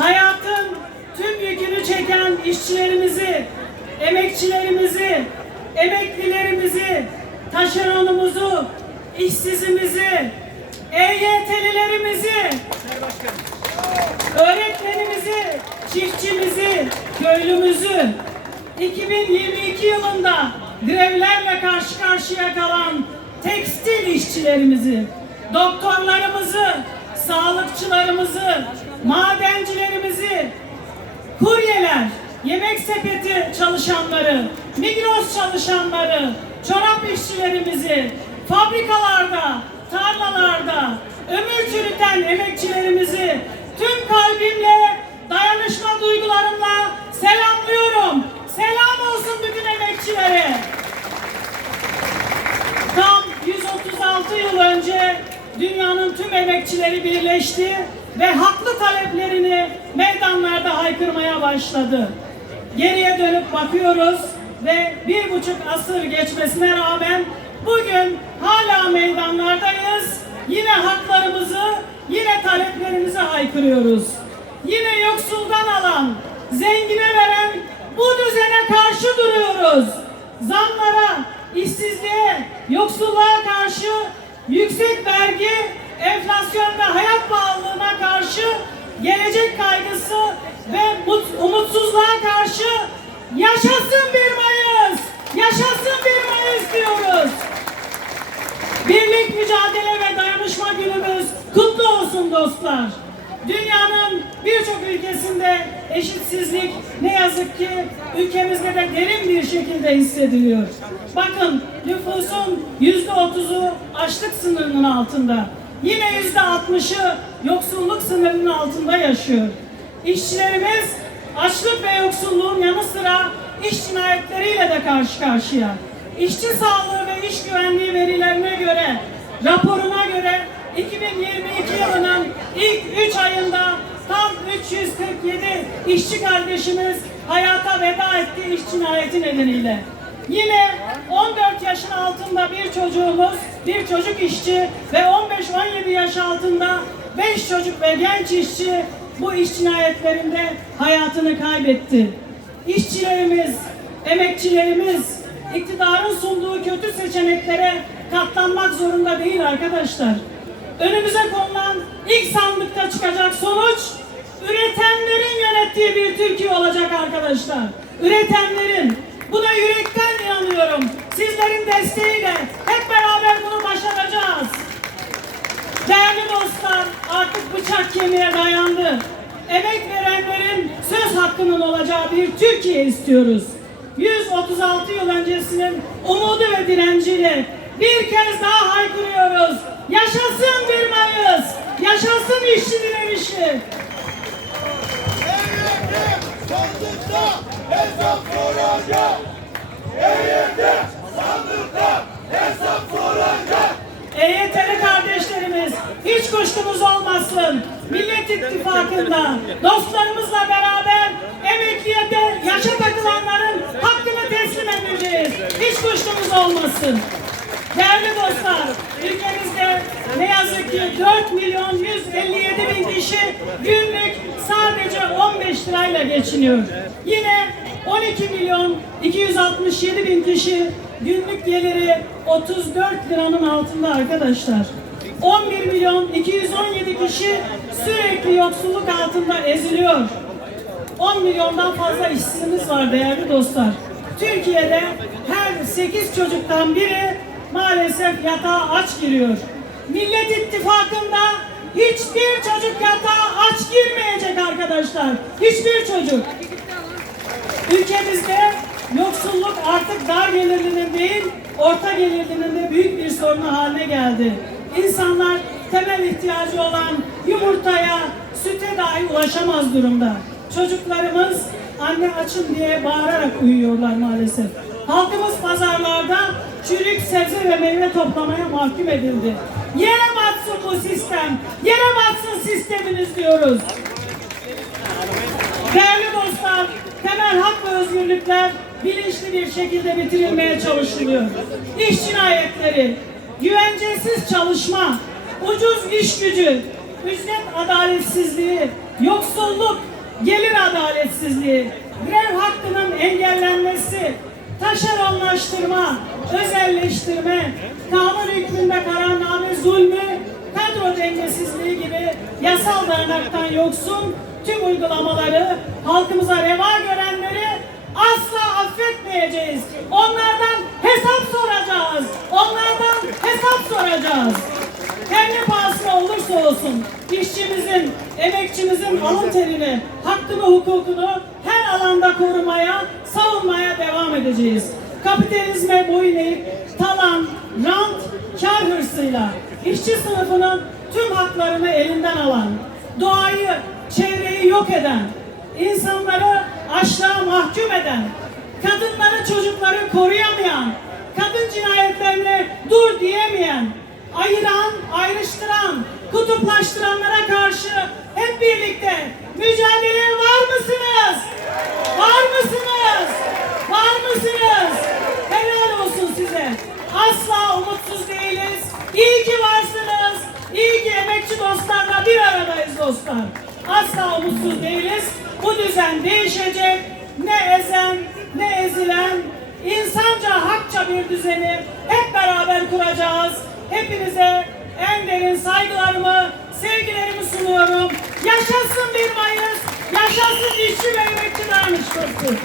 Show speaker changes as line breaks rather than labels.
hayatın tüm yükünü çeken işçilerimizi, emekçilerimizi, emeklilerimizi, taşeronumuzu, işsizimizi, EYT'lilerimizi, öğretmenimizi, çiftçimizi, köylümüzü 2022 yılında grevlerle karşı karşıya kalan tekstil işçilerimizi, doktorlarımızı, sağlıkçılarımızı, madencilerimizi, kuryeler, yemek sepeti çalışanları, Migros çalışanları, çorap işçilerimizi, fabrikalarda, tarlalarda, ömür çürüten emekçilerimizi tüm kalbimle, dayanışma duygularımla selamlıyorum. Selam olsun bütün emekçilere. Tam 136 yıl önce dünyanın tüm emekçileri birleşti ve haklı taleplerini meydanlarda haykırmaya başladı. Geriye dönüp bakıyoruz ve bir buçuk asır geçmesine rağmen bugün hala meydanlardayız. Yine haklarımızı, yine taleplerimizi haykırıyoruz. Yine yoksuldan alan, zengine veren bu düzene karşı duruyoruz. Zamlara, işsizliğe, yoksulluğa karşı yüksek vergi, enflasyon ve hayat pahalılığına karşı gelecek kaygısı ve mut- umutsuzluğa karşı yaşasın bir Mayıs! Yaşasın bir Mayıs diyoruz. Birlik, mücadele ve dayanışma günümüz kutlu olsun dostlar. Dünyanın birçok ülkesinde eşitsizlik ne yazık ki ülkemizde de derin bir şekilde hissediliyor. Bakın nüfusun yüzde otuzu açlık sınırının altında. Yine yüzde altmışı yoksulluk sınırının altında yaşıyor. İşçilerimiz açlık ve yoksulluğun yanı sıra iş cinayetleriyle de karşı karşıya. İşçi sağlığı ve iş güvenliği verilerine göre, raporuna göre 2022 yılının ilk 3 ayında tam 347 işçi kardeşimiz hayata veda etti iş cinayeti nedeniyle. Yine 14 yaşın altında bir çocuğumuz, bir çocuk işçi ve 15-17 yaş altında 5 çocuk ve genç işçi bu iş cinayetlerinde hayatını kaybetti. İşçilerimiz, emekçilerimiz iktidarın sunduğu kötü seçeneklere katlanmak zorunda değil arkadaşlar. Önümüze konulan ilk sandıkta çıkacak sonuç üretenlerin yönettiği bir Türkiye olacak arkadaşlar. Üretenlerin. Buna yürekten inanıyorum. Sizlerin desteğiyle hep beraber bunu başaracağız. Değerli dostlar, artık bıçak kemiğe dayandı. Emek verenlerin söz hakkının olacağı bir Türkiye istiyoruz. 136 yıl öncesinin umudu ve direnciyle bir kez daha haykırıyoruz. Yaşasın 1 Mayıs! Yaşasın işçi direnişi! Kuşkumuz olmasın. Millet İttifakı'nda dostlarımızla beraber emekliye de yaşa takılanların hakkını teslim edeceğiz. Hiç kuşkumuz olmasın. Değerli dostlar, ülkemizde ne yazık ki 4 milyon 157 bin kişi günlük sadece 15 lirayla geçiniyor. Yine 12 milyon 267 bin kişi günlük geliri 34 liranın altında arkadaşlar. 11 milyon 217 kişi sürekli yoksulluk altında eziliyor. 10 milyondan fazla işsizimiz var değerli dostlar. Türkiye'de her 8 çocuktan biri maalesef yatağa aç giriyor. Millet İttifakı'nda hiçbir çocuk yatağa aç girmeyecek arkadaşlar. Hiçbir çocuk. Ülkemizde yoksulluk artık dar gelirlinin değil, orta gelirlinin de büyük bir sorunu haline geldi. İnsanlar temel ihtiyacı olan yumurtaya, süte dahi ulaşamaz durumda. Çocuklarımız anne açın diye bağırarak uyuyorlar maalesef. Halkımız pazarlarda çürük sebze ve meyve toplamaya mahkum edildi. Yere batsın bu sistem, yere batsın sisteminiz diyoruz. Değerli dostlar, temel hak ve özgürlükler bilinçli bir şekilde bitirilmeye çalışılıyor. İş cinayetleri, güvencesiz çalışma, ucuz iş gücü, ücret adaletsizliği, yoksulluk, gelir adaletsizliği, grev hakkının engellenmesi, taşeronlaştırma, özelleştirme, kanun hükmünde kararname zulmü, kadro dengesizliği gibi yasal dayanaktan yoksun tüm uygulamaları halkımıza reva görenleri asla affetmeyeceğiz. Onlardan hesap soracağız. Her ne pahasına olursa olsun işçimizin, emekçimizin alın terini, hakkını, hukukunu her alanda korumaya, savunmaya devam edeceğiz. Kapitalizme boyun eğip talan, rant, kar hırsıyla işçi sınıfının tüm haklarını elinden alan, doğayı, çevreyi yok eden, insanları açlığa mahkum eden, kadınları çocukları koruyamayan, kadın cinayetlerine dur diyemeyen, ayıran, ayrıştıran, kutuplaştıranlara karşı hep birlikte mücadeleye var mısınız? Var mısınız? Var mısınız? Helal olsun size. Asla umutsuz değiliz. İyi ki varsınız. İyi ki emekçi dostlarla bir aradayız dostlar. Asla umutsuz değiliz. Bu düzen değişecek. Ne ezen ne ezilen insanca hakça bir düzeni hep beraber kuracağız. Hepinize en derin saygılarımı, sevgilerimi sunuyorum. Yaşasın 1 Mayıs, yaşasın işçi ve emekçi dayanışması.